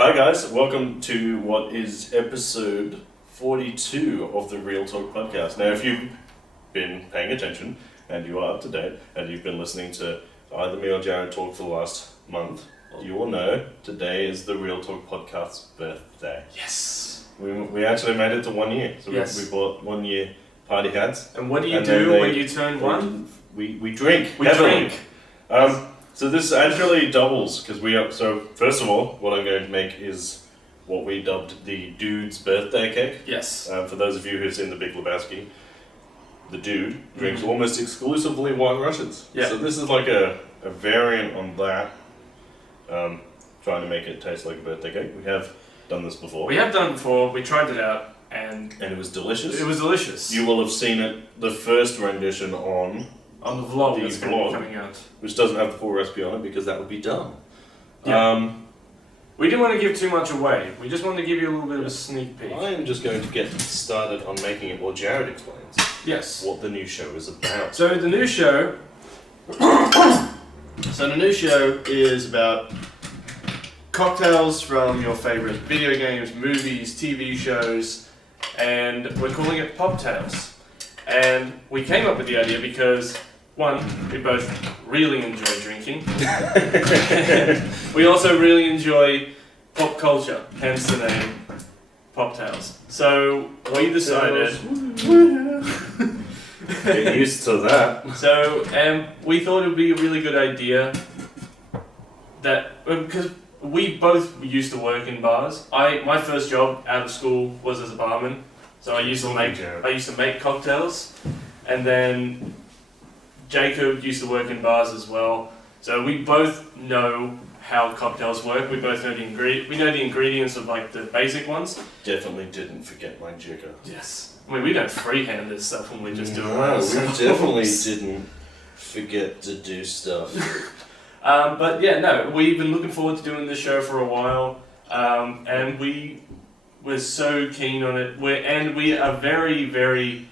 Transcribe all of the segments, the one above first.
Hi guys, welcome to what is episode 42 of the Real Talk podcast. Now if you've been paying attention and you are up to date and you've been listening to either me or Jared talk for the last month, you will know today is the Real Talk podcast's birthday. Yes! We actually made it to 1 year, so yes. we bought 1 year party hats. And what do you do when you turn one? We drink. We drink. So this actually doubles because so first of all, what I'm going to make is what we dubbed the dude's birthday cake. Yes. For those of you who've seen The Big Lebowski, the dude drinks almost exclusively White Russians. Yeah. So this is like a variant on that, trying to make it taste like a birthday cake. We have done this before. We have done it before. We tried it out and it was delicious. It was delicious. You will have seen it, the first rendition on the vlog that's going to be coming out. Which doesn't have the full recipe on it because that would be dumb. Yeah. We didn't want to give too much away. We just wanted to give you a little bit of a sneak peek. I am just going to get started on making it while Jared explains. Yes. What the new show is about. So the new show is about cocktails from your favorite video games, movies, TV shows, and we're calling it Poptails. And we came up with the idea because, one, we both really enjoy drinking. We also really enjoy pop culture, hence the name Poptails. So we decided... Get used to that. So we thought it would be a really good idea that... because we both used to work in bars. My first job out of school was as a barman. So I used to make cocktails, and then Jacob used to work in bars as well. So we both know how cocktails work. We both know we know the ingredients of like the basic ones. Definitely didn't forget my jigger. Yes. I mean, we don't freehand this stuff when we just do it. No, we definitely didn't forget to do stuff. But yeah, no, we've been looking forward to doing this show for a while, and we're so keen on it. We are very, very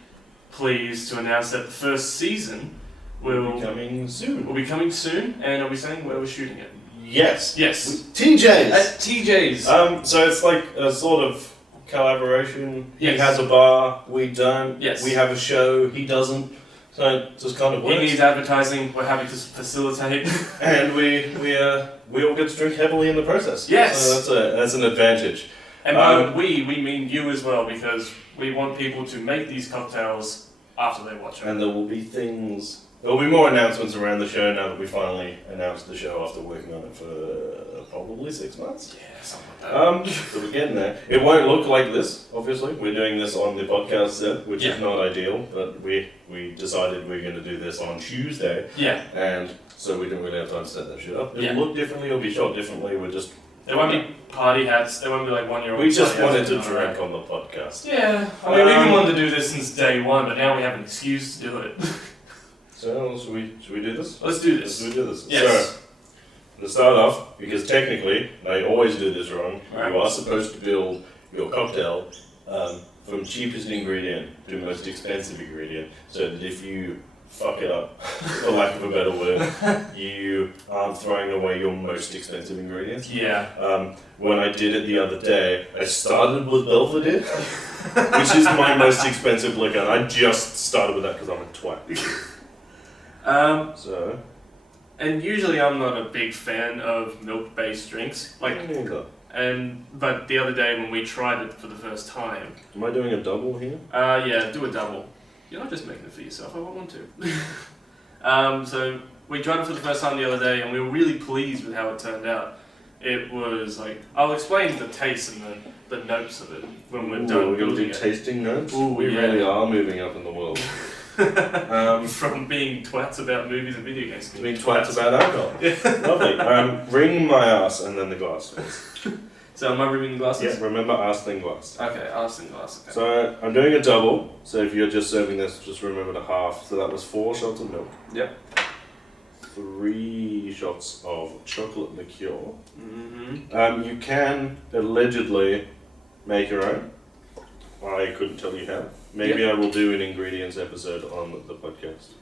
pleased to announce that the first season will be coming soon. Will be coming soon, and are we saying where we're shooting it? Yes. Yes. TJ's. At TJ's. So it's like a sort of collaboration. Yes. He has a bar, we don't. Yes. We have a show, he doesn't. So it just kind of works. He needs advertising, we're happy to facilitate. And we all get to drink heavily in the process. Yes. So that's an advantage. And by we mean you as well, because we want people to make these cocktails after they watch it. And there will be more announcements around the show now that we finally announced the show after working on it for probably 6 months. Yeah, something like that. So we're getting there. It won't look like this, obviously. We're doing this on the podcast set, which is not ideal, but we decided we're going to do this on Tuesday. Yeah. And so we didn't really have time to set that shit up. It'll look differently, it'll be shot differently, There won't be party hats, there won't be like 1 year old. We just wanted to drink on the podcast. Yeah, I mean, we've been wanting to do this since day one, but now we have an excuse to do it. So, should we do this? Let's do this. Let's do this. Yes. So, to start off, because technically, I always do this wrong, right. You are supposed to build your cocktail from cheapest ingredient to most expensive ingredient, so that if you fuck it up, for lack of a better word, you aren't throwing away your most expensive ingredients. Yeah. When I did it the other day, I started with Belvedere, which is my most expensive liquor, and I just started with that because I'm a twat. And usually I'm not a big fan of milk-based drinks. But the other day when we tried it for the first time. Am I doing a double here? Yeah, do a double. You're not just making it for yourself, I want to. So we tried it for the first time the other day and we were really pleased with how it turned out. It was like, I'll explain the taste and the notes of it when we're done. We're going to do tasting notes? Ooh, we really are moving up in the world. From being twats about movies and video games to being twats about alcohol. Yeah. Lovely. Ring my ass and then the glass. So am I ringing the glasses? Yeah, remember ass then glass. Okay, ass then glass. Okay. So I'm doing a double, so if you're just serving this, just remember to half. So that was 4 shots of milk. Yep. 3 shots of chocolate liqueur. Mm-hmm. You can allegedly make your own. I couldn't tell you how. Maybe I will do an ingredients episode on the podcast.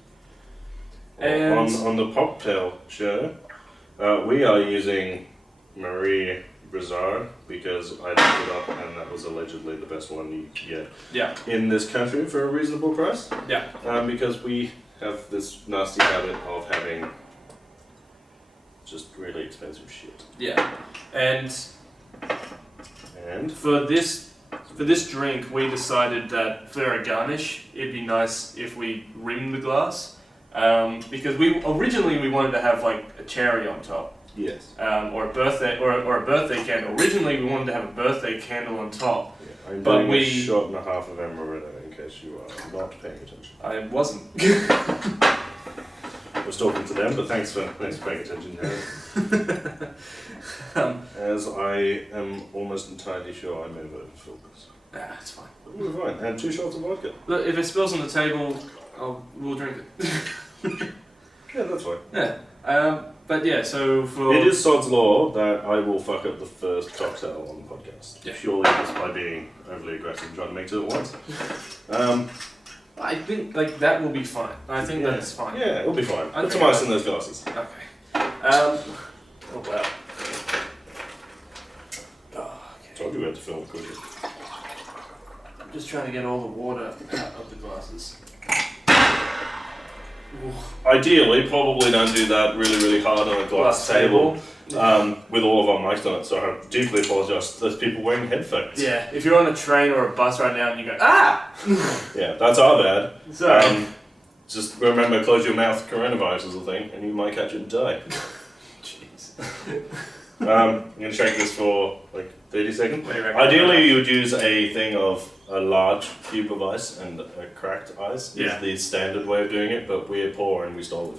And on the Poptail show, we are using Marie bizarre because I looked it up and that was allegedly the best one you could get Yeah. in this country for a reasonable price. Yeah. Because we have this nasty habit of having just really expensive shit. Yeah. And And for this drink, we decided that for a garnish, it'd be nice if we rimmed the glass, because we wanted to have like a cherry on top, yes. or a birthday candle. Originally, we wanted to have a birthday candle on top. Yeah, I'm But doing we- a shot and a half of amaretto in case you are not paying attention. I wasn't. I was talking to them, but thanks for paying attention, Harry. As I am almost entirely sure I may have overfilled this. Nah, it's fine. But we're fine. And 2 shots of vodka. Look, if it spills on the table, we'll drink it. Yeah, that's fine. Yeah. But yeah, so for It is sod's law that I will fuck up the first cocktail on the podcast. Yeah. Purely just by being overly aggressive and trying to make 2 at once. I think like that will be fine. I think Yeah. that's fine. Yeah, it'll be fine. I Put some think ice that- in those glasses. Okay. Oh wow. Oh, okay. Told you we had to film it quickly. I'm just trying to get all the water out of the glasses. Ideally, probably don't do that really hard on a glass table. With all of our mics on it, so I deeply apologise to those people wearing headphones. Yeah, if you're on a train or a bus right now and you go, ah! Yeah, that's our bad. Sorry. Just remember, close your mouth, coronavirus is a thing, and you might catch it and die. Jeez. I'm going to shake this for like 30 seconds. What do you reckon? Ideally, you would use a thing of a large cube of ice and a cracked ice. Yeah. Is the standard way of doing it, but we're poor and we stole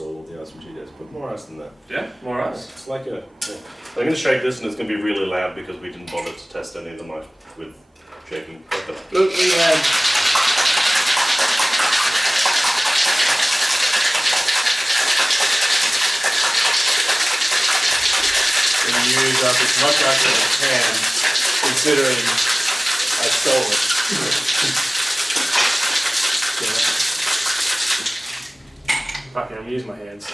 all the ice from GDS. Put more ice than that. Yeah, more ice. It's like a. Yeah. I'm going to shake this and it's going to be really loud because we didn't bother to test any of the mic with shaking. Look, we had. Gonna use up as much ice as I can, considering I stole it. Fucking, I'm using my hands.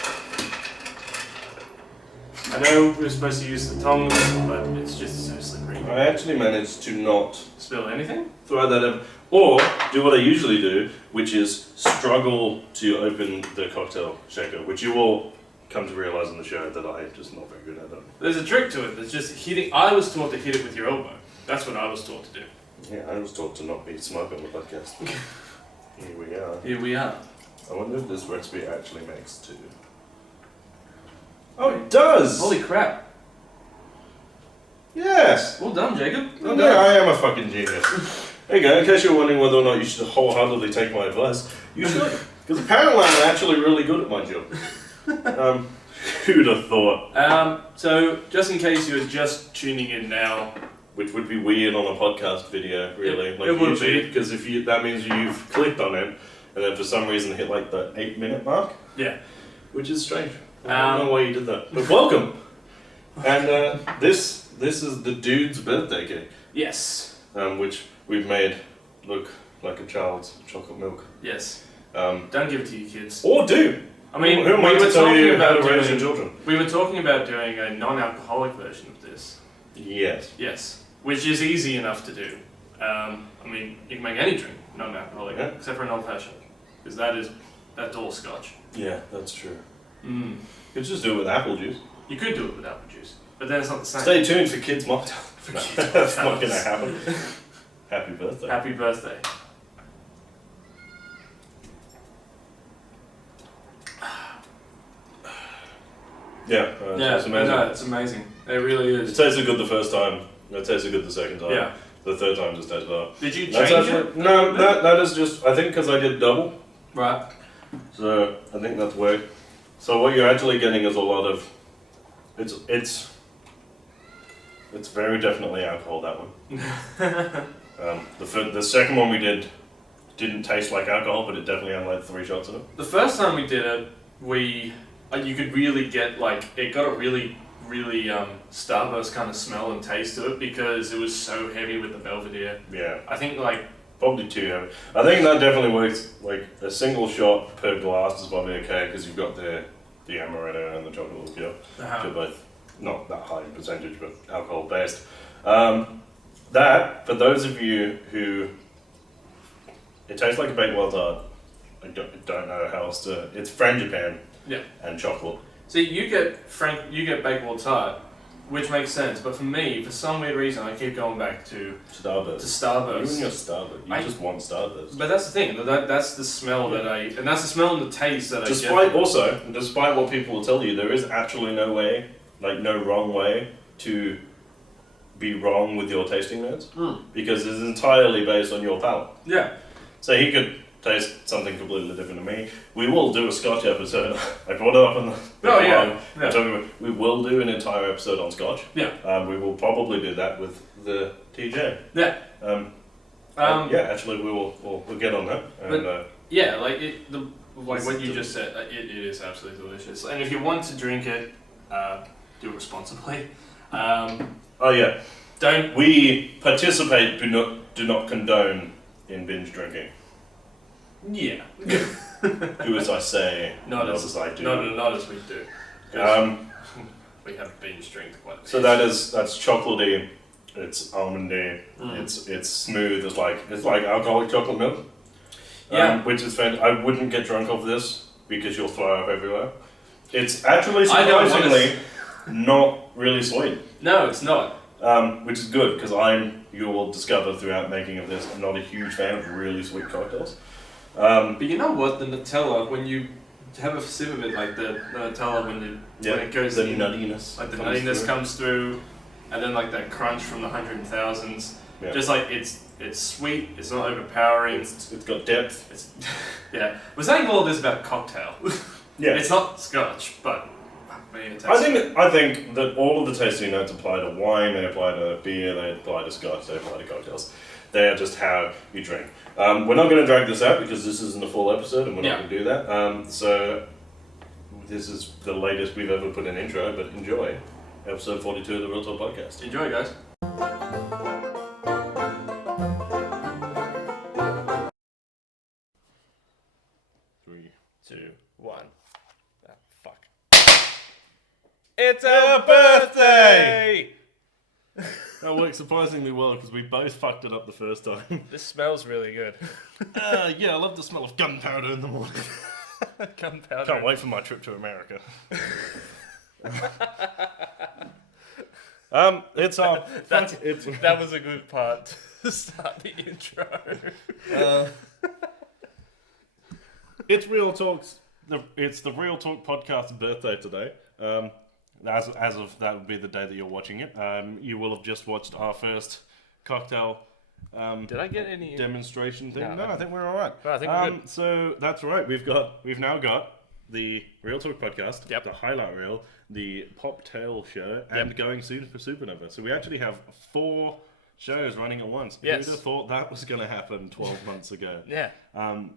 I know we're supposed to use the tongs, but it's just so slippery. I actually managed to not Spill anything? throw that in, or do what I usually do, which is struggle to open the cocktail shaker, which you will come to realise on the show that I'm just not very good at it. There's a trick to it. There's just hitting. I was taught to hit it with your elbow. That's what I was taught to do. Yeah, I was taught to not be smug on the podcast. Here we are. Here we are. I wonder if this recipe actually makes 2. Oh, it does! Holy crap! Yes! Well done, Jacob. Well Yeah, done. I am a fucking genius. There you go, in case you're wondering whether or not you should wholeheartedly take my advice, you should. Because apparently I'm actually really good at my job. Who'd have thought? So, just in case you're just tuning in now, Which would be weird on a podcast video, really. It would usually, be. because if you, that means you've clicked on it, and then for some reason hit like the 8-minute mark, yeah. which is strange. I don't know why you did that. But welcome! And this is the dude's birthday cake, Yes. which we've made look like a child's chocolate milk. Yes. Don't Don't give it to your kids. Or do! I mean, who am I we to were tell talking you how about to raise your doing. children? We were talking about doing a non-alcoholic version of this. Yes. Yes. Which is easy enough to do. I mean, you can make any drink non-alcoholic, Yeah. except for an old-fashioned, because that's all Scotch. Yeah, that's true. Mm. You could just do it with apple juice. You could do it with apple juice, but then it's not the same. Stay tuned for kids' mocktail. No, kids' that's not mocktails. going to happen. Happy birthday. Happy birthday. Yeah, it's amazing. No, it's amazing. It really It is. tasted good the first time. It tasted good the second time. Yeah. The third time just tasted off. Did you That's change actually, it? no, that is just, I think because I did double, Right. so I think that's weird. So what you're actually getting is a lot of, it's very definitely alcohol, that one. The second one we did didn't taste like alcohol, but it definitely had like 3 shots in it. The first time we did it, you could really get it got a really Starburst kind of smell and taste to it because it was so heavy with the Belvedere. Yeah, I think probably too heavy. I think that definitely works, like a single shot per glass is probably okay because you've got the amaretto and the chocolate liqueur. They're both not that high in percentage, but alcohol based. That, for those of you who, it tastes like a Bakewell tart. I don't know how else to. It's frangipane and chocolate. See, you get Bakewell tart, which makes sense. But for me, for some weird reason, I keep going back to Starburst. Starburst. You and your Starburst. You just want Starburst. But that's the thing. That's the smell and that's the smell and the taste that despite what people will tell you, there is actually no wrong way to be wrong with your tasting notes because it's entirely based on your palate. Yeah. So he could taste something completely different to me. We will do a Scotch episode. I brought it up in the we will do an entire episode on Scotch. Yeah. We will probably do that with the TJ. Yeah. Actually we'll get on that. And, what you just said, it is absolutely delicious. And if you want to drink it, do it responsibly. We participate, do not condone in binge drinking. Yeah. Do as I say, not as I do. Not as we do. We have binge drank quite a bit. So that's chocolatey, it's almondy, it's smooth, it's like alcoholic chocolate milk. Which is fantastic. I wouldn't get drunk off this because you'll throw up everywhere. It's actually surprisingly not really sweet. No, it's not. Which is good because you will discover throughout making of this, I'm not a huge fan of really sweet cocktails. But you know what? The Nutella, when you have a sip of it, like the Nutella, when it goes the in, nuttiness, like the nuttiness comes through, and then like that crunch from the 100,000s. Yeah. Just like it's sweet, it's not overpowering. It's got depth. We're saying all this about cocktail. Yeah. It's not Scotch, but I think that all of the tasting notes apply to wine, they apply to beer, they apply to Scotch, they apply to cocktails. They are just how you drink. We're not going to drag this out because this isn't a full episode and we're not going to do that. So this is the latest we've ever put in intro, but enjoy episode 42 of the Real Talk Podcast. Enjoy, guys. 3, 2, 1. Fuck. It's our birthday! That worked surprisingly well because we both fucked it up the first time. This smells really good. I love the smell of gunpowder in the morning. Gunpowder. Can't wait for my trip to America. It's our... That was a good part to start the intro. It's Real Talk's... It's the Real Talk Podcast birthday today. As of that would be the day that you're watching it. You will have just watched our first cocktail Did I get any demonstration thing? No, I think we're all right. I think we're good. So that's right. We've now got the Real Talk Podcast, the highlight reel, the Pop Tail show, and Going for Supernova. So we actually have 4 shows running at once. Yes. Who'd have thought that was going to happen 12 months ago? Yeah. And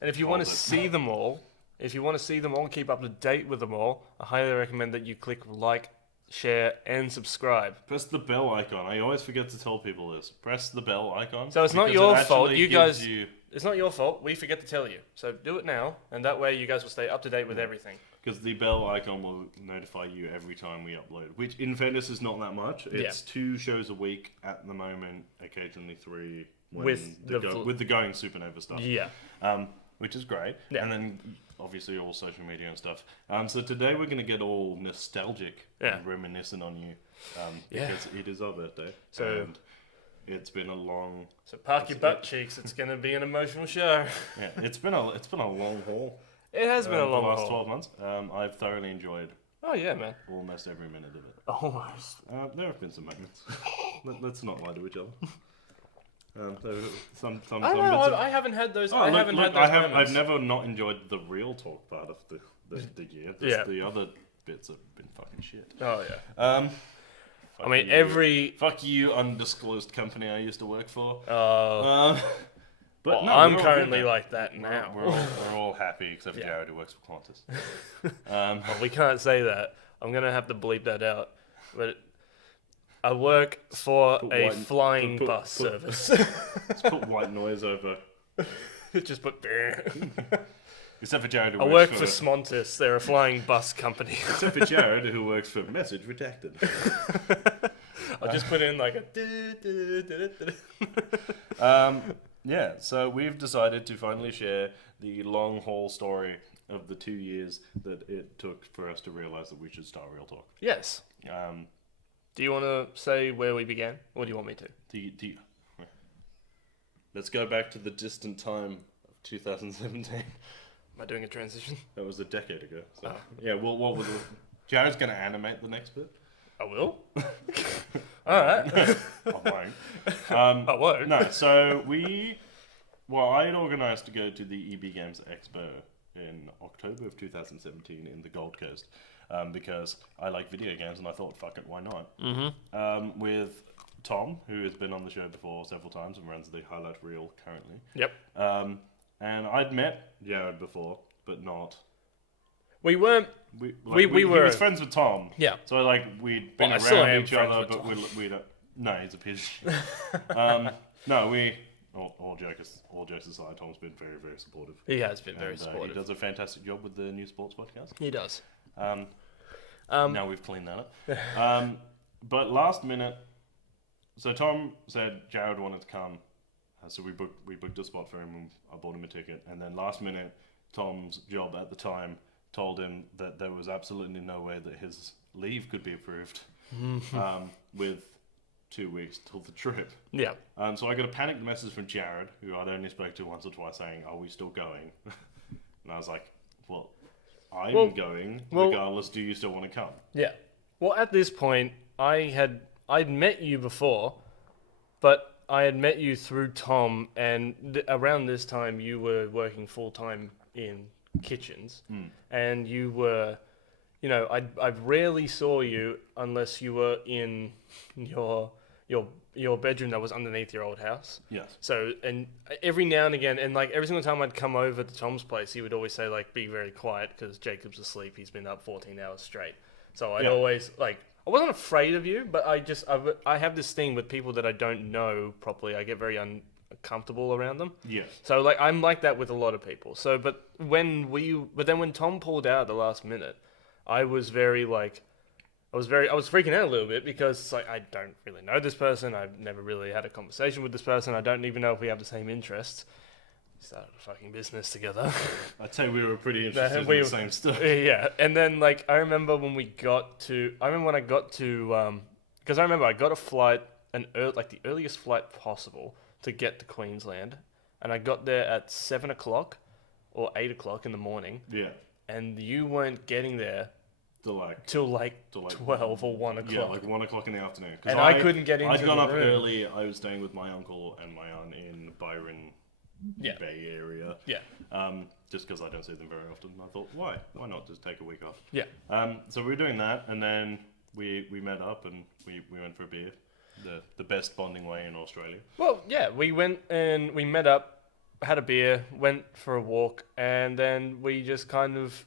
if you want to see them all. If you want to see them all and keep up to date with them all, I highly recommend that you click like, share, and subscribe. Press the bell icon. I always forget to tell people this. Press the bell icon. So it's not your fault. You guys, it's not your fault. We forget to tell you. So do it now, and that way you guys will stay up to date with everything. Because the bell icon will notify you every time we upload, which in fairness is not that much. It's 2 shows a week at the moment, occasionally 3 with the Going Supernova stuff. Yeah. Which is great. Yeah. And then obviously all social media and stuff. So today we're going to get all nostalgic and reminiscent on you because it is our birthday. So and it's been a long... So park your butt cheeks. It's going to be an emotional show. Yeah, it's been a long haul. It has been a long haul. The last 12 months. I've thoroughly enjoyed man. almost every minute of it. Almost. There have been some moments. Let's not lie to each other. I haven't had those. I've never not enjoyed the real talk part of the year. The other bits have been fucking shit. Oh yeah. I mean, fuck you, undisclosed company I used to work for. But no, I'm currently like that now. We're all happy except for Jared, who works for Qantas. Well, we can't say that. I'm gonna have to bleep that out. But I work for a flying bus service. Let's put white noise over. Just put. Except for Jared, who I works work for Smontis. They're a flying bus company. Except for Jared, who works for Message Redacted. I'll just put in like a... Yeah, so we've decided to finally share the long haul story of the 2 years that it took for us to realise that we should start Real Talk. Yes. Do you want to say where we began, or do you want me to? Let's go back to the distant time of 2017. Am I doing a transition? That was a decade ago. So. Yeah, well, Jared's going to animate the next bit. I will. All right. I won't. I won't. No, so I had organised to go to the EB Games Expo in October of 2017 in the Gold Coast because I like video games and I thought, fuck it, why not? Mm-hmm. With Tom, who has been on the show before several times and runs the highlight reel currently. Yep. And I'd met Jared before, but not... We weren't... We were... He was friends with Tom. Yeah. So, we'd been I still around am each friends other, with but Tom. we don't... No, he's a piece of shit. All jokes aside, Tom's been very, very supportive. He has been very supportive. He does a fantastic job with the new sports podcast. He does. Now we've cleaned that up. But last minute... So Tom said Jared wanted to come. So we booked a spot for him and I bought him a ticket. And then last minute, Tom's job at the time told him that there was absolutely no way that his leave could be approved with 2 weeks till the trip. Yeah. So I got a panicked message from Jared, who I'd only spoke to once or twice, saying, "Are we still going?" And I was like, "Well, I'm going regardless. Do you still want to come?" Yeah. Well, at this point, I'd met you before, but I had met you through Tom, and around this time you were working full time in kitchens, and you were, I rarely saw you unless you were in your bedroom that was underneath your old house. Yes. So, and every now and again, and every single time I'd come over to Tom's place, he would always say be very quiet because Jacob's asleep. He's been up 14 hours straight. So I'd always I wasn't afraid of you, but I have this thing with people that I don't know properly. I get very uncomfortable around them. Yes. So I'm like that with a lot of people. So but then when Tom pulled out at the last minute, I was very I was freaking out a little bit because I don't really know this person. I've never really had a conversation with this person. I don't even know if we have the same interests. Started a fucking business together. I'd say we were pretty interested in the same stuff. Yeah, and then I remember when I got to, because I remember I got a flight, the earliest flight possible to get to Queensland, and I got there at 7 o'clock or 8 o'clock in the morning. Yeah. And you weren't getting there till 12 or 1 o'clock. Yeah, 1 o'clock in the afternoon. And I couldn't get into I'd gone the up room. early. I was staying with my uncle and my aunt in Byron Bay area. Yeah. Just because I don't see them very often. I thought, why not just take a week off? Yeah. So we were doing that, and then we met up and we went for a beer. The best bonding way in Australia. Well, yeah, we went and we met up, had a beer, went for a walk, and then we just kind of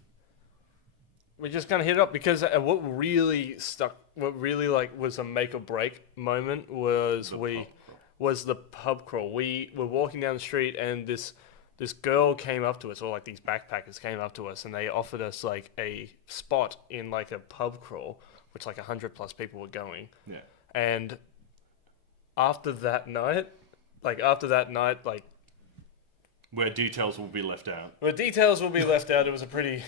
hit it up because what really was a make or break moment was the pub crawl. We were walking down the street and this girl came up to us, or these backpackers came up to us, and they offered us a spot in a pub crawl, which 100 plus people were going. Yeah. And after that night, where details will be left out. the details will be left out. It was a pretty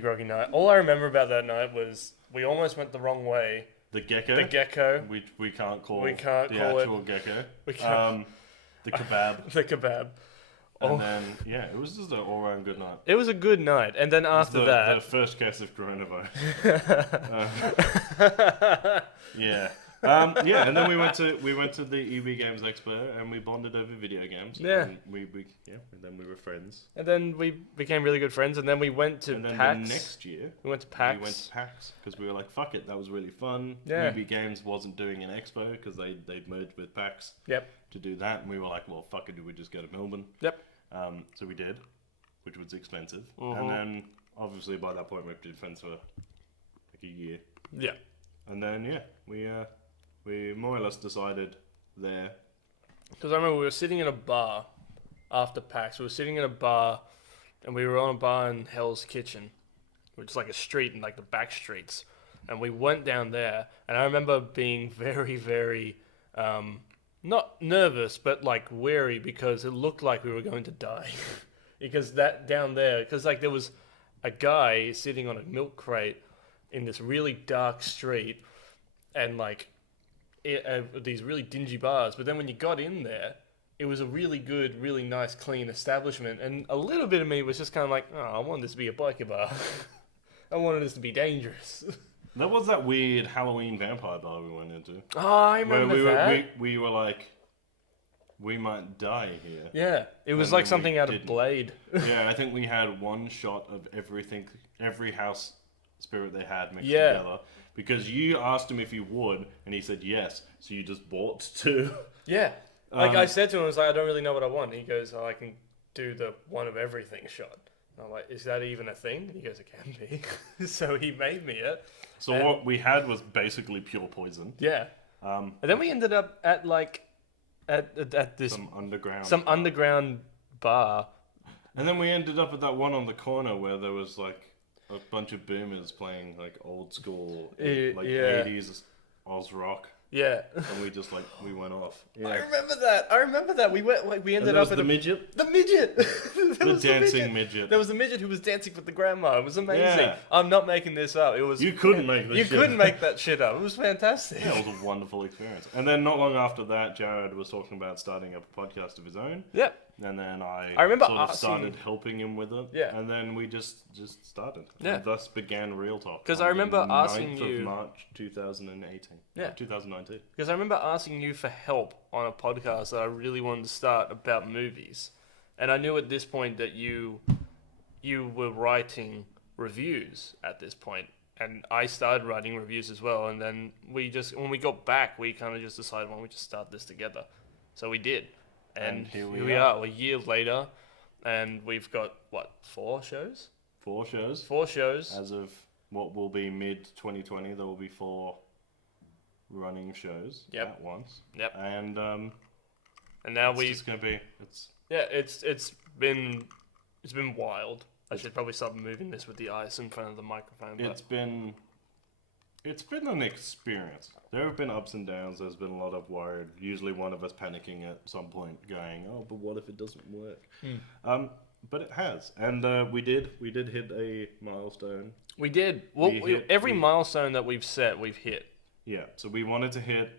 groggy night. All I remember about that night was we almost went the wrong way. The gecko. We can't call. We can't the call actual gecko. We can't. The kebab. The kebab. And then it was just an all-round good night. It was a good night, and then after that, the first case of coronavirus. Yeah. And then we went to the EB Games Expo and we bonded over video games. Yeah. And and then we were friends. and then we became really good friends, and then we went to And then PAX. the next year, We went to PAX. we went to PAX because we were like, fuck it, that was really fun. Yeah. EB Games wasn't doing an expo because they'd merged with PAX Yep. to do that. And we were like, well, fuck it, do we just go to Melbourne? Yep. So we did, which was expensive. Mhm. And then, obviously, by that point, we've been friends for a year. Yeah. And then, we more or less decided there. Because I remember we were sitting in a bar after PAX. We were sitting in a bar and we were on a bar in Hell's Kitchen, which is like a street in like the back streets. And we went down there, and I remember being very, very, not nervous, but like wary because it looked like we were going to die. Because that down there, because like there was a guy sitting on a milk crate in this really dark street, and like these really dingy bars. But then when you got in there, it was a really good, really nice, clean establishment. And a little bit of me was just kind of like, oh, I want this to be a biker bar. I wanted this to be dangerous. That was that weird Halloween vampire bar we went into. Oh, I remember that. We were like, we might die here. Yeah, it was like something out of Blade. Yeah, I think we had one shot of everything, every house spirit they had mixed together. Because you asked him if he would, and he said yes. So you just bought two. Yeah. Like I said to him, I was like, I don't really know what I want. He goes, oh, I can do the one of everything shot. And I'm like, is that even a thing? He goes, it can be. So he made me it. So what we had was basically pure poison. Yeah. And then we ended up at like at this some underground bar. And then we ended up at that one on the corner where there was like a bunch of boomers playing like old school 80s Oz rock. Yeah. And we just we went off. Yeah. I remember that. We ended up at the midget. The midget. The dancing midget. There was a midget who was dancing with the grandma. It was amazing. Yeah. I'm not making this up. It was. You couldn't make this. You couldn't make that shit up. It was fantastic. Yeah, it was a wonderful experience. And then not long after that, Jared was talking about starting up a podcast of his own. Yeah. And then I remember sort of started helping him with it. Yeah. And then we just started. Yeah. And thus began Real Talk. Because I remember asking you. 9th of March 2018. Yeah. 2019. Because I remember asking you for help on a podcast that I really wanted to start about movies. And I knew at this point that you were writing reviews at this point. And I started writing reviews as well. And then when we got back, we kind of just decided, why don't we just start this together? So we did. And here we are, a year later, and we've got, 4 shows? 4 shows. 4 shows. As of what will be mid-2020, there will be 4 running shows at once. Yep. And now it's going to be... it's been wild. I should probably stop moving this with the ice in front of the microphone. But It's been an experience. There have been ups and downs. There's been a lot of worry. Usually one of us panicking at some point going, oh, but what if it doesn't work? But it has. And we did hit a milestone. We did. Well, every milestone that we've set, we've hit. Yeah. So we wanted to hit...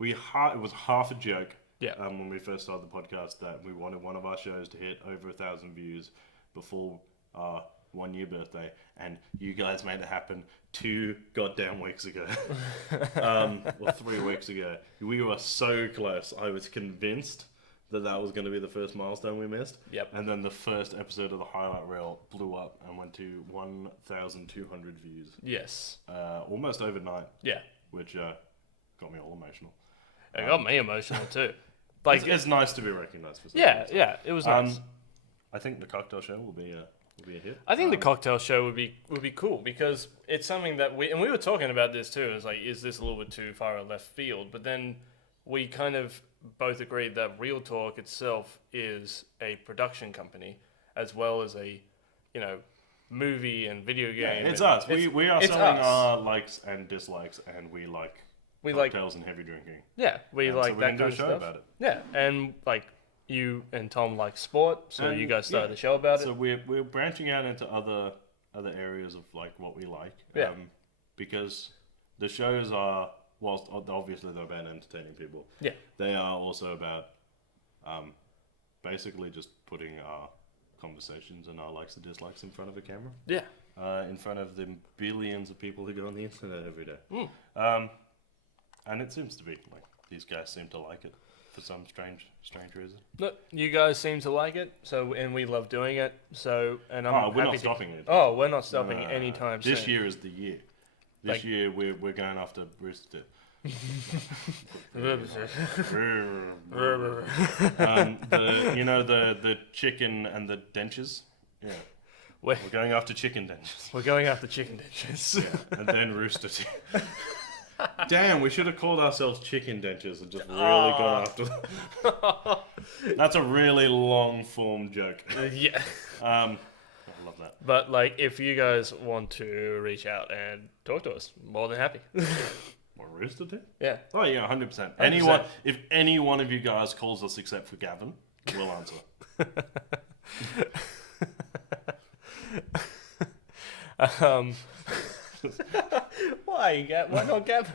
It was half a joke when we first started the podcast that we wanted one of our shows to hit over 1,000 views before our 1-year birthday, and you guys made it happen 2 goddamn weeks ago. Or 3 weeks ago. We were so close. I was convinced that was going to be the first milestone we missed. Yep. And then the first episode of the highlight reel blew up and went to 1,200 views. Yes. Almost overnight. Yeah. Which got me all emotional. It got me emotional too. It's nice to be recognised for something. Yeah, it was nice. I think the cocktail show will be a hit. I think the cocktail show would be cool because it's something that we were talking about this too. It's like, is this a little bit too far a left field? But then we kind of both agreed that Real Talk itself is a production company as well as a, movie and video game. Yeah, it's us. We are selling our likes and dislikes, and we like cocktails and heavy drinking. Yeah, we like that kind of stuff. About it. Yeah, and you and Tom like sport, so you guys started a show about it. So we're branching out into other areas of what we like. Yeah. Because the shows are, whilst obviously they're about entertaining people. Yeah. They are also about basically just putting our conversations and our likes and dislikes in front of a camera. Yeah. In front of the billions of people who go on the internet every day. And it seems to be these guys seem to like it. For some strange reason. Look, you guys seem to like it, and we love doing it. So, and I'm we're not stopping it. Oh, we're not stopping it anytime soon. This year is the year. This year we're going after Rooster. The chicken and the dentures. Yeah. We're going after chicken dentures. We're going after chicken dentures. Yeah, and then Rooster. Damn, we should have called ourselves chicken dentures and just really gone after them. That's a really long form joke. Yeah. I love that. But like, if you guys want to reach out and talk to us, more than happy. What, Rooster Teeth? Yeah. Oh yeah, 100%. Anyone, if any one of you guys calls us except for Gavin, we'll answer. Why not Gavin?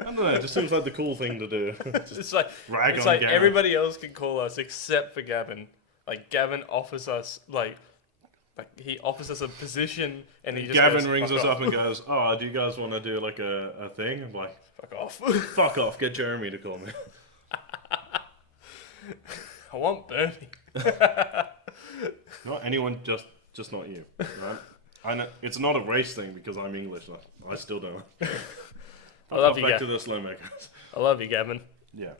I don't know. It just seems like the cool thing to do. It's like Rag on Gavin. everybody else can call us except for Gavin. Like Gavin offers us he offers us a position, and he just Gavin goes, rings "Fuck us off." up and goes, "Oh, do you guys want to do like a thing?" I'm like, Fuck off. "Fuck off! Get Jeremy to call me." I want Bernie. Not anyone, just not you, right? I know it's not a race thing because I'm English. I still don't. I love you, Back Gavin. to the slow makers. I love you, Gavin. Yeah,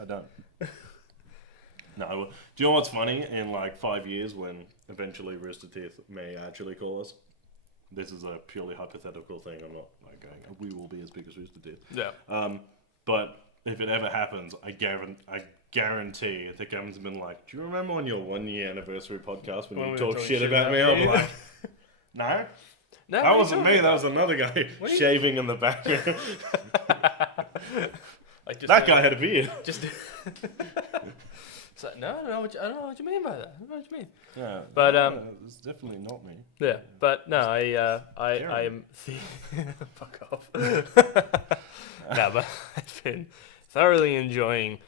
I don't. No, well, do you know what's funny? In like 5 years, when eventually Rooster Teeth may actually call us, this is a purely hypothetical thing. I'm not like going, we will be as big as Rooster Teeth. Yeah. But if it ever happens, I guarantee that Gavin's been like, do you remember on your 1 year anniversary podcast when you talked shit about me? I'm like, no. No, That wasn't me. That was another guy you- shaving in the background. Like just That guy had a beard. Just. It's like, no, I don't know what you mean by that. I don't know what you mean. Yeah, But, no, it's definitely not me. Yeah, but no, I Karen. am. Fuck off. No, but I've been thoroughly enjoying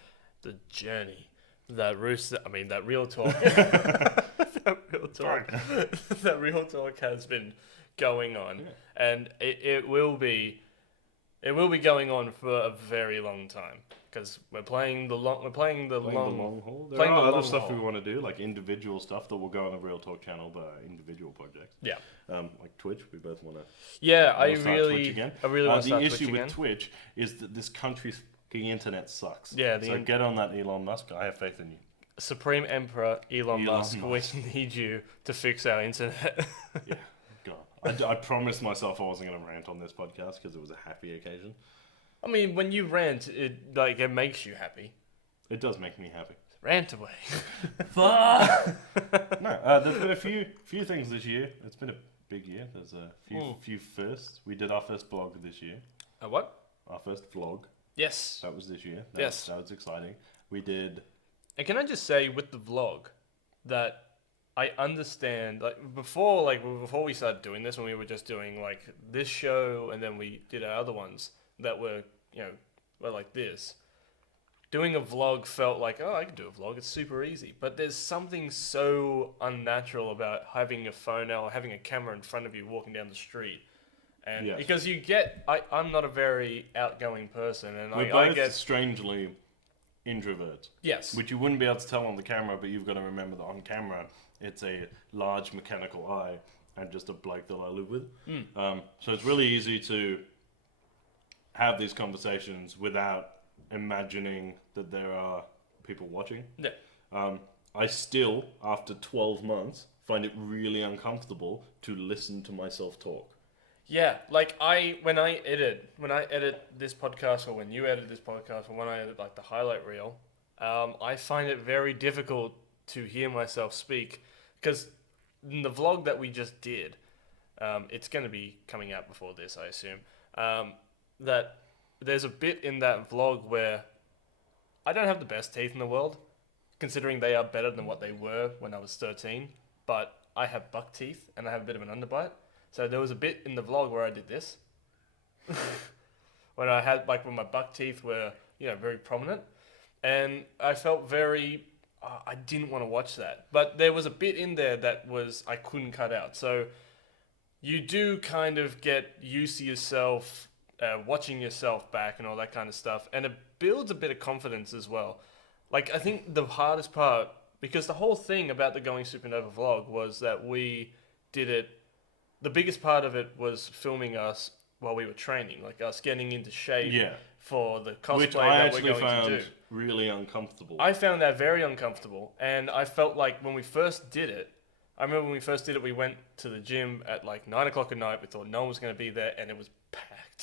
the journey that real talk. That real talk has been going on, and it will be going on for a very long time because we're playing the long haul. There playing are the other long stuff haul. we want to do, like individual stuff that will go on the Real Talk channel, but individual projects. Yeah. Like Twitch, we both want to. Yeah, I start really Twitch again. want to The start issue Twitch with again. Twitch is that this country's fucking internet sucks. Yeah, so get on that, Elon Musk. I have faith in you. Supreme Emperor Elon Musk, we Musk. need you to fix our internet. Yeah, God. I promised myself I wasn't going to rant on this podcast because it was a happy occasion. I mean, when you rant, it makes you happy. It does make me happy. Rant away. No, there's been a few things this year. It's been a big year. There's a few firsts. We did our first vlog this year. A what? Our first vlog. Yes. That was this year. Yes. That was exciting. We did. And can I just say with the vlog that I understand before we started doing this, when we were just doing like this show and then we did our other ones that were were like this. Doing a vlog felt like, oh, I can do a vlog. It's super easy. But there's something so unnatural about having a phone or having a camera in front of you walking down the street. And Yes. because I'm not a very outgoing person, and We're I both get strangely introverts. yes, Which you wouldn't be able to tell on the camera, but you've got to remember that on camera, it's a large mechanical eye and just a bloke that I live with. So it's really easy to have these conversations without imagining that there are people watching. yeah. I still, after 12 months, find it really uncomfortable to listen to myself talk. Yeah, like when I edit this podcast, or when you edit this podcast, or when I edit like the highlight reel, I find it very difficult to hear myself speak because in the vlog that we just did, it's going to be coming out before this, I assume. That there's a bit in that vlog where I don't have the best teeth in the world, considering they are better than what they were when I was 13. But I have buck teeth and I have a bit of an underbite. So there was a bit in the vlog where I did this. When I had, when my buck teeth were, very prominent. And I felt very, I didn't want to watch that. But there was a bit in there that I couldn't cut out. So you do kind of get used to yourself, watching yourself back and all that kind of stuff. And it builds a bit of confidence as well. Like, I think the hardest part, because the whole thing about the Going Supernova vlog was that we did it. The biggest part of it was filming us while we were training, like us getting into shape for the cosplay Which I that we're actually going found to do. really uncomfortable. I found that very uncomfortable, and I felt like when we first did it, we went to the gym at 9 o'clock at night. We thought no one was going to be there, and it was packed.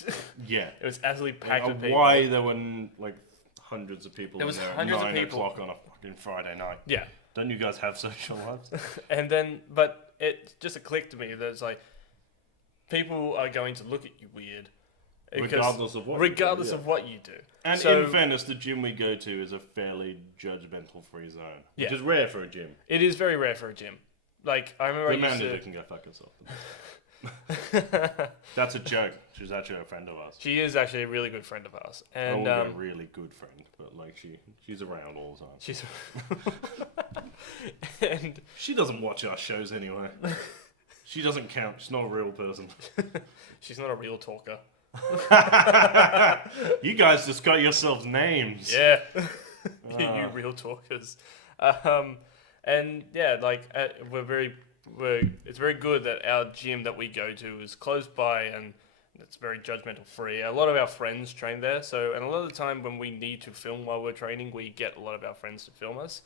Yeah. It was absolutely packed with people. Why there were like hundreds of people There was in there at hundreds of 9 people. o'clock on a fucking Friday night? Yeah. Don't you guys have social lives? And then, but it just clicked to me that it's like, people are going to look at you weird. Regardless of what you do. And So, in fairness, the gym we go to is a fairly judgmental-free zone, which Yeah. is rare for a gym. it is very rare for a gym. Like, I remember The I used manager to... can go fuck herself. That's a joke. She's actually a friend of ours. She is actually a really good friend of ours. I And wouldn't go really good friend, but like she's around all the time. she's... and She doesn't watch our shows anyway. She doesn't count. She's not a real person. she's not a real talker. You guys just got yourselves names. Yeah. You real talkers. And yeah, like, it's very good that our gym that we go to is close by and it's very judgmental free. A lot of our friends train there, and a lot of the time when we need to film while we're training, we get a lot of our friends to film us.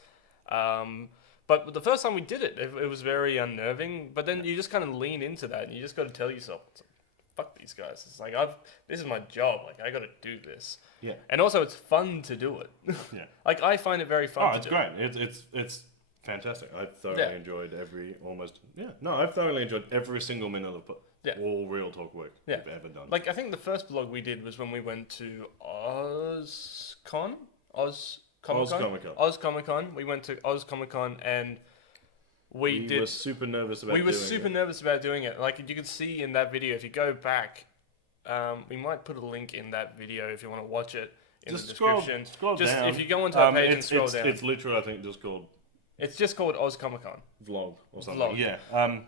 But the first time we did it, it was very unnerving. But then you just kind of lean into that, and you just got to tell yourself, "Fuck these guys." It's like this is my job. Like, I got to do this. Yeah. And also, it's fun to do it. Yeah. Like, I find it very fun. Oh, it's great. It's fantastic. I've thoroughly Yeah. enjoyed I've thoroughly enjoyed every single minute of all real talk work Yeah. we've ever done. Like, I think the first vlog we did was when we went to Oz Comic Con. We went to Oz Comic Con and we were super nervous about nervous about doing it. Like, you could see in that video, if you go back, we might put a link in that video if you want to watch it in the description. Scroll just down. if you go onto our page and scroll down. It's literally, I think, just called It's just called Oz Comic Con. vlog or something. Vlog. Yeah.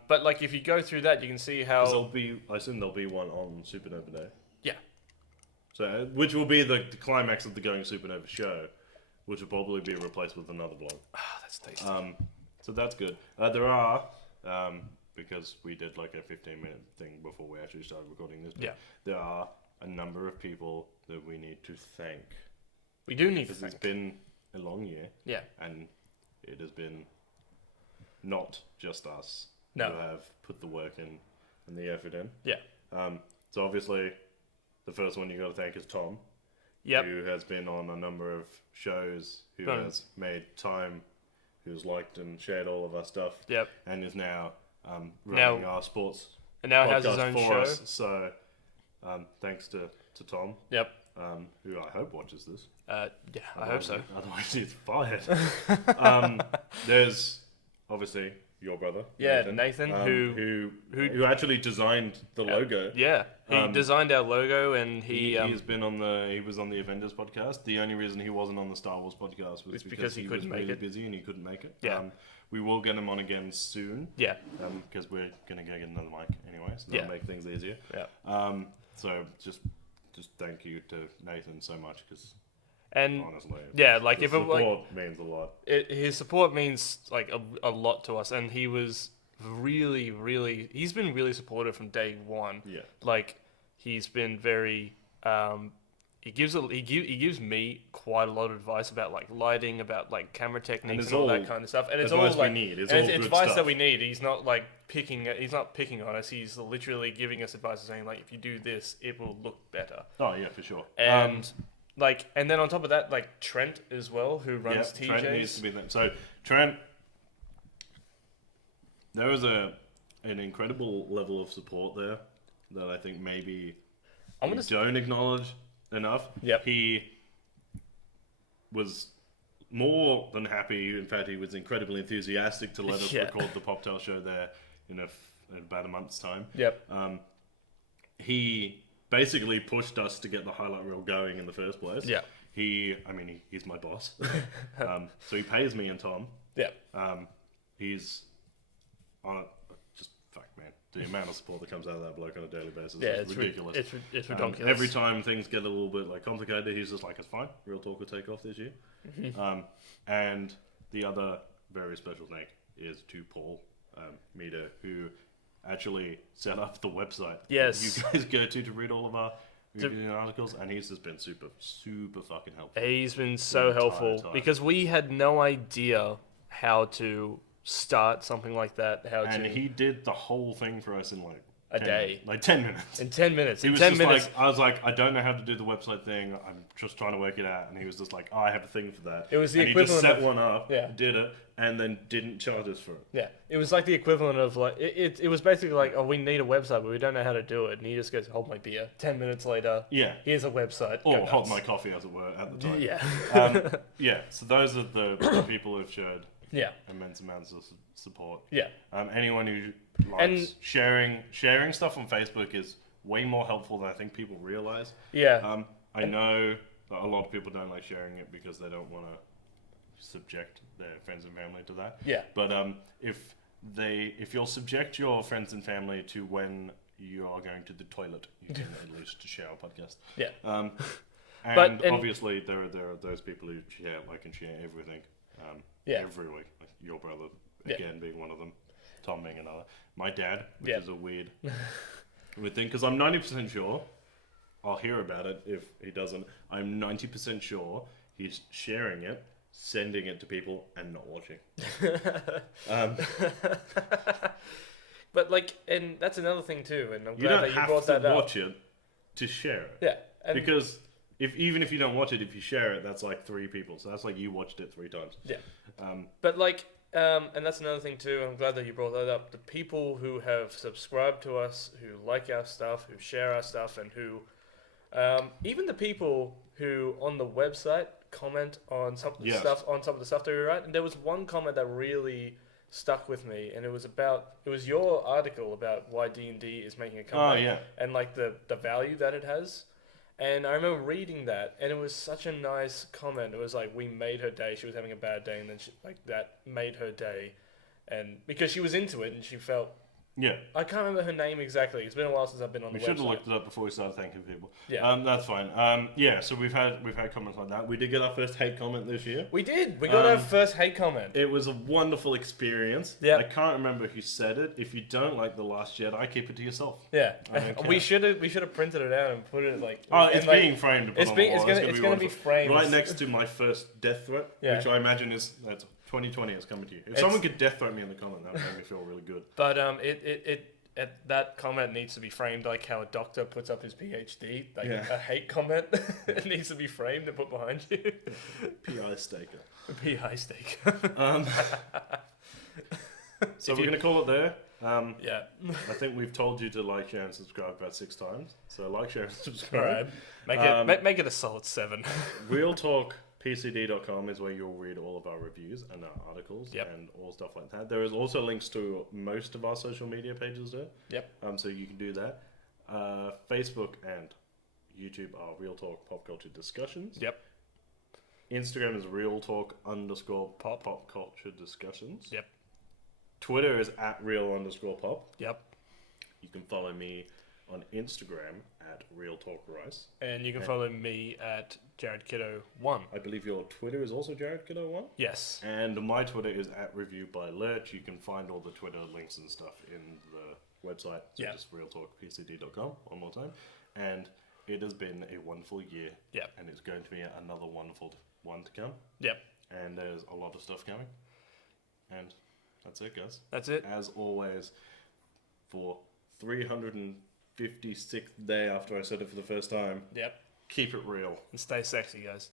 But like, if you go through that, you can see how. I assume there'll be one on Supernova Day. Yeah. So, which will be the climax of the Going Supernova show, which will probably be replaced with another vlog. Ah, that's tasty. So that's good. There are, because we did like a 15-minute thing before we actually started recording this. Yeah. There are a number of people that we need to thank. We do need to Because thank. it's been a long year. Yeah. And it has been not just us No. who have put the work in and the effort in. Yeah. So obviously, the first one you got to thank is Tom. Yep. Who has been on a number of shows, who Brilliant. has made time, who's liked and shared all of our stuff, Yep. and is now running our sports And now podcast has his own for show. us. So thanks to Tom, Yep. who I hope watches this. Yeah, I hope so. Otherwise he's fired. There's obviously your brother, Yeah, Nathan, who actually designed the logo. Yeah, he designed our logo, and he was on the Avengers podcast. The only reason he wasn't on the Star Wars podcast was because he couldn't was make really it. busy and he couldn't make it. Yeah. We will get him on again soon. Yeah. Because we're gonna go get another mic anyway, so that'll make things easier. Yeah. So just thank you to Nathan so much, because And honestly, yeah, like, the if it support means a lot. his support means like a lot to us, and he was he's been really supportive from day one. Yeah. Like, he's been very he gives me quite a lot of advice about like lighting, about like camera techniques and all that kind of stuff. And it's all advice like we need. It's and all it's good advice stuff. that we need. He's not like picking on us. He's literally giving us advice, saying like, if you do this, it will look better. Oh yeah, for sure. And and then on top of that, like, Trent as well, who runs TJ's. Trent needs to be there. So Trent, there was an incredible level of support there that I think maybe we don't acknowledge enough. Yep. He was more than happy. In fact, he was incredibly enthusiastic to let us record the Poptail show there in about a month's time. Yep. He basically pushed us to get the highlight reel going in the first place. Yeah. He's my boss. So he pays me and Tom. Yeah. He's on it. Just fuck, man. The amount of support that comes out of that bloke on a daily basis It's is ridiculous. It's ridiculous. Every time things get a little bit like complicated, he's just like, it's fine. Real Talk will take off this year. And the other very special thank is to Paul Meader, who actually set up the website Yes. that you guys go to read all of our reviews and articles, and he's just been super fucking helpful. He's been so helpful time. because we had no idea how to start something like that. He did the whole thing for us in like a day. Like 10 minutes. In 10 minutes. He In was 10 just minutes. like, I was like, I don't know how to do the website thing. I'm just trying to work it out. And he was just like, oh, I have a thing for that. It was the and he just equivalent set of- one up, Yeah. did it, and then didn't charge us for it. Yeah, it was like the equivalent of like it was basically like, oh, we need a website, but we don't know how to do it, and he just goes, hold my beer. 10 minutes later, Yeah. here's a website. Or Go hold nuts. my coffee, as it were, at the time. Yeah, Yeah, so those are the people who've showed yeah, immense amounts of support. yeah, Anyone who likes And- sharing stuff on Facebook is way more helpful than I think people realize. yeah. I know that a lot of people don't like sharing it because they don't want to subject their friends and family to that. Yeah. But if you'll subject your friends and family to when you are going to the toilet, you can at least share a podcast. Yeah. And and- obviously there are those people who share share everything. Yeah. Every week. Like your brother Yeah. again being one of them, Tom being another. My dad, which Yeah. is a weird thing, because I'm 90% sure I'll hear about it if he doesn't. I'm 90% sure he's sharing it, sending it to people, and not watching. But like, and that's another thing too, and I'm You glad don't that you have brought to that up. watch it to share it. Yeah, and Because even if you don't watch it, if you share it, that's like 3 people. So that's like you watched it 3 times. yeah. Um, But like, and that's another thing too. I'm glad that you brought that up. The people who have subscribed to us, who like our stuff, who share our stuff, and who, even the people who on the website comment on some of the Yes. stuff on some of the stuff that we write. And there was one comment that really stuck with me, and it was your article about why D&D is making a comeback. Oh, yeah. And like the value that it has. And I remember reading that, and it was such a nice comment. It was like, we made her day. She was having a bad day, and then that made her day. And because she was into it, and she felt... Yeah. I can't remember her name exactly. It's been a while since I've been on We the should have website. looked it up before we started thanking people. Yeah. That's fine. Yeah, so we've had comments like that. We did get our first hate comment this year. We did. We got our first hate comment. It was a wonderful experience. Yeah. I can't remember who said it. If you don't like The Last Jedi, keep it to yourself. Yeah. I don't We care. should have printed it out and put it like... Oh, and, it's like, being framed. To put it's on being- the it's wall. gonna- it's gonna be wonderful. framed. Right next to my first death threat, Yeah. which I imagine is 2020 is coming to you. If It's- someone could death threat me in the comment, that would make me feel really good. But that comment needs to be framed like how a doctor puts up his PhD. Like Yeah. a hate comment, it needs to be framed and put behind you. PI staker. PI stake. So If we're you- going to call it there. Yeah. I think we've told you to like, share, and subscribe about 6 times. So like, share, and All subscribe. right. Make it a solid 7. RealTalkPCD.com is where you'll read all of our reviews and our articles Yep. and all stuff like that. There is also links to most of our social media pages there. Yep. So you can do that. Facebook and YouTube are Real Talk Pop Culture Discussions. Yep. Instagram is Real Talk_Pop Culture Discussions. Yep. Twitter is @Real_Pop. Yep. You can follow me on Instagram @RealTalkRice. And you can follow me at JaredKiddo1. I believe your Twitter is also JaredKiddo1. Yes. And my Twitter is @ReviewByLurch. You can find all the Twitter links and stuff in the website. So Yeah. just realtalkpcd.com one more time. And it has been a wonderful year. Yep. And it's going to be another wonderful one to come. Yep. And there's a lot of stuff coming. And that's it, guys. That's it. As always, for 356th day after I said it for the first time, Yep. keep it real. And stay sexy, guys.